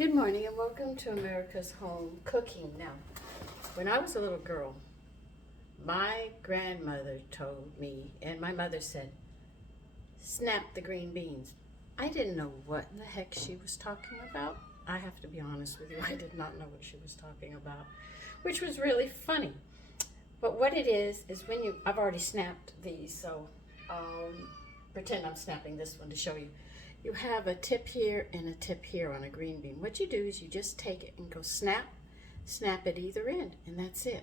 Good morning and welcome to America's Home Cooking. Now, when I was a little girl, my grandmother told me, and my mother said, snap the green beans. I didn't know what the heck she was talking about. I have to be honest with you, I did not know what she was talking about, which was really funny. But what it is when I've already snapped these, so pretend I'm snapping this one to show you. You have a tip here and a tip here on a green bean. What you do is you just take it and go snap at either end, and that's it.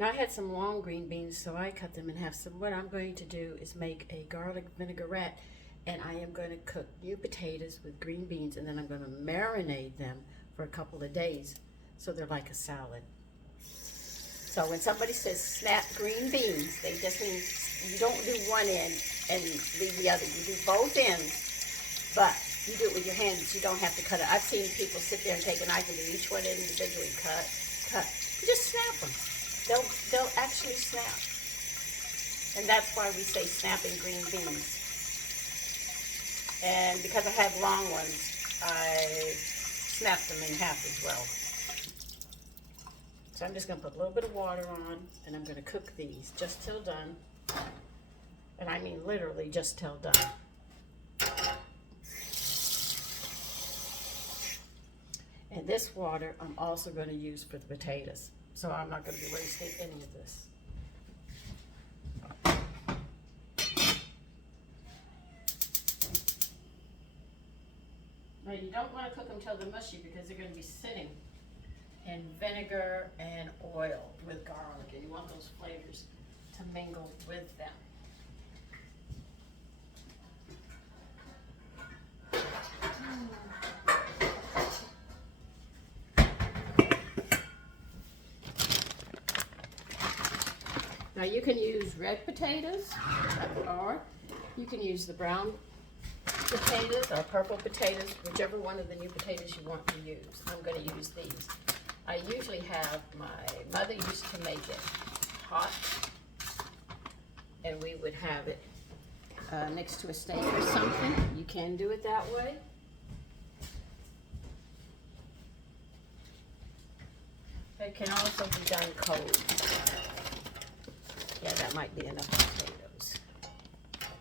Now I had some long green beans, so I cut them in half. So what I'm going to do is make a garlic vinaigrette, and I am going to cook new potatoes with green beans, and then I'm going to marinate them for a couple of days so they're like a salad. So when somebody says snap green beans, they just mean you don't do one end and leave the other. You do both ends. But you do it with your hands. You don't have to cut it. I've seen people sit there and take a knife and do each one individually. Cut. You just snap them. They'll actually snap. And that's why we say snapping green beans. And because I have long ones, I snap them in half as well. So I'm just going to put a little bit of water on, and I'm going to cook these just till done. And I mean literally just till done. And this water I'm also going to use for the potatoes. So I'm not going to be wasting any of this. Now you don't want to cook them till they're mushy because they're going to be sitting in vinegar and oil with garlic. And you want those flavors to mingle with them. Now you can use red potatoes, or you can use the brown potatoes or purple potatoes, whichever one of the new potatoes you want to use. I'm going to use these. I usually have, my mother used to make it hot, and we would have it next to a steak or something. You can do it that way. It can also be done cold. Yeah, that might be enough potatoes.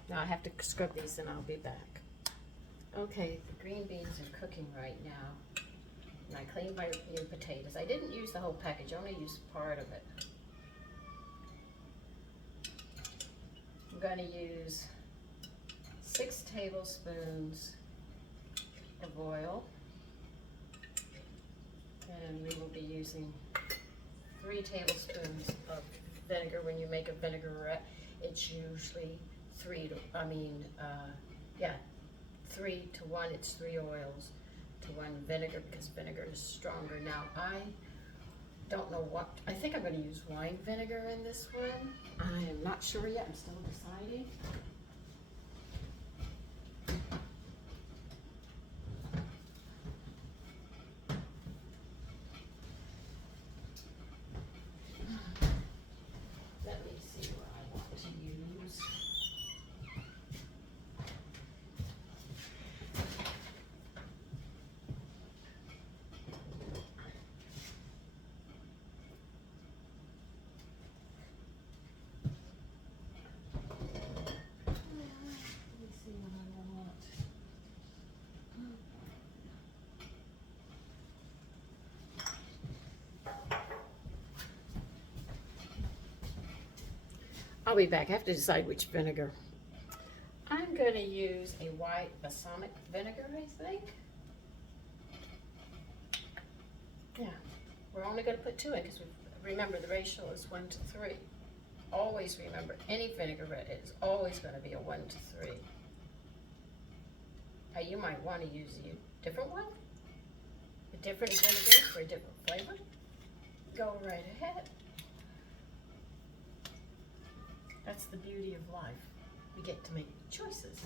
Now I have to scrub these and I'll be back. Okay, the green beans are cooking right now. And I cleaned my new potatoes. I didn't use the whole package, I only used part of it. I'm going to use 6 tablespoons of oil. And we will be using 3 tablespoons of vinegar. When you make a vinaigrette, it's usually 3 to 1. It's 3 oils to 1 vinegar because vinegar is stronger. Now I don't know what, I think I'm going to use wine vinegar in this one. I am not sure yet, I'm still deciding. I'll be back. I have to decide which vinegar. I'm going to use a white balsamic vinegar, I think. Yeah, we're only going to put 2 in because remember the ratio is 1 to 3. Always remember, any vinaigrette is always going to be a 1 to 3. Now you might want to use a different one, a different vinegar for a different flavor. Go right ahead. That's the beauty of life. We get to make choices.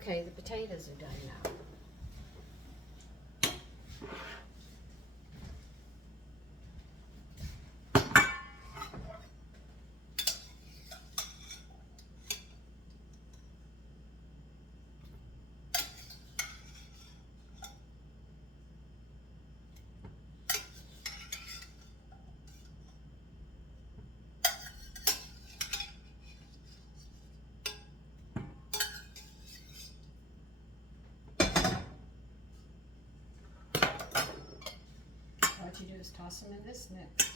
Okay, the potatoes are done now. What you do is toss them in this mix.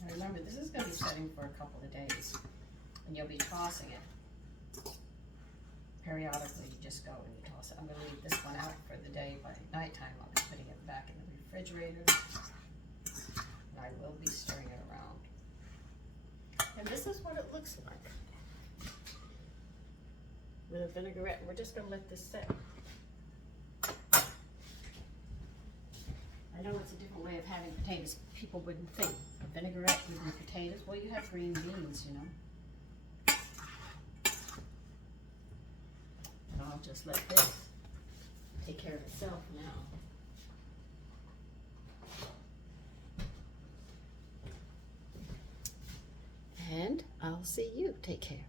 Now remember, this is going to be setting for a couple of days, and you'll be tossing it. Periodically, you just go and you toss it. I'm going to leave this one out for the day. By nighttime, I'll be putting it back in the refrigerator, and I will be stirring it around. And this is what it looks like with a vinaigrette. We're just going to let this set. I know it's a different way of having potatoes. People wouldn't think a vinaigrette with potatoes. Well, you have green beans, you know. And I'll just let this take care of itself now. And I'll see you. Take care.